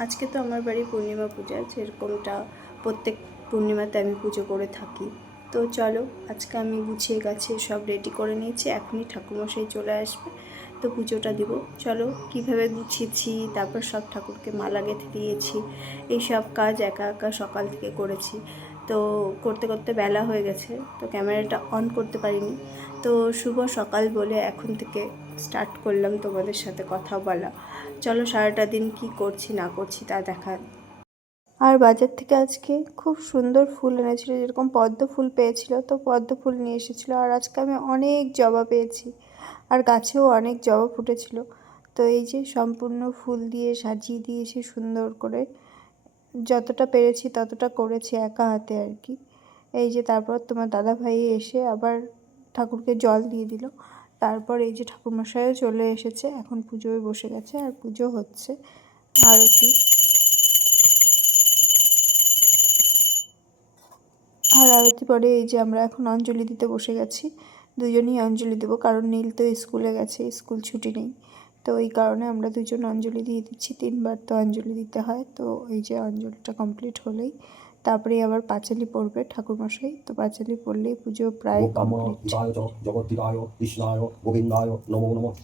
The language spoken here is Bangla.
আজকে তো আমার বাড়ি পূর্ণিমা পূজা, যেরকমটা প্রত্যেক পূর্ণিমাতে আমি পুজো করে থাকি। তো চলো, আজকে আমি গুছিয়ে গাছিয়ে সব রেডি করে নিয়েছি, এখনই ঠাকুরমশাই চলে আসবে, তো পুজোটা দিব। চলো কীভাবে গুছিয়েছি, তারপর সব ঠাকুরকে মালা গেঁথে দিয়েছি, এই সব কাজ একা একা সকাল থেকে করেছি। তো করতে করতে বেলা হয়ে গেছে, তো ক্যামেরাটা অন করতে পারিনি। তো শুভ সকাল বলে এখন থেকে স্টার্ট করলাম তোমাদের সাথে কথা বলা। চলো সারাটা দিন কি করছি না করছি তা দেখা। আর বাজার থেকে আজকে খুব সুন্দর ফুল এনেছিল, যেরকম পদ্ম ফুল পেয়েছিল, তো পদ্ম ফুল নিয়ে এসেছিলো। আর আজকে আমি অনেক জবা পেয়েছি, আর গাছেও অনেক জবা ফুটেছিল। তো এই যে সম্পূর্ণ ফুল দিয়ে সাজিয়ে দিয়েছি সুন্দর করে, যতটা পেরেছি ততটা করেছি একা হাতে আর কি। এই যে তারপর তোমার দাদা ভাই এসে আবার ঠাকুরকে জল দিয়ে দিল। তারপর এই যে ঠাকুরমশাইও চলে এসেছে, এখন পুজোয় বসে গেছে আর পুজো হচ্ছে, আরতি। আর আরতি পরে এই যে আমরা এখন অঞ্জলি দিতে বসে গেছি, দুজনেই অঞ্জলি দেবো, কারণ নীল তো স্কুলে গেছে, স্কুল ছুটি নেই। তো এই কারণে আমরা দুজন অঞ্জলি দিয়ে দিচ্ছি, 3বার তো অঞ্জলি দিতে হয়। তো এই যে অঞ্জলিটা কমপ্লিট হলেই তারপরেই আবার পাঁচালি পড়বে ঠাকুরমশাই, তো পাঁচালি পড়লেই পুজো প্রায় কমপ্লিট। জগদ্দিতায় নমো নমঃ।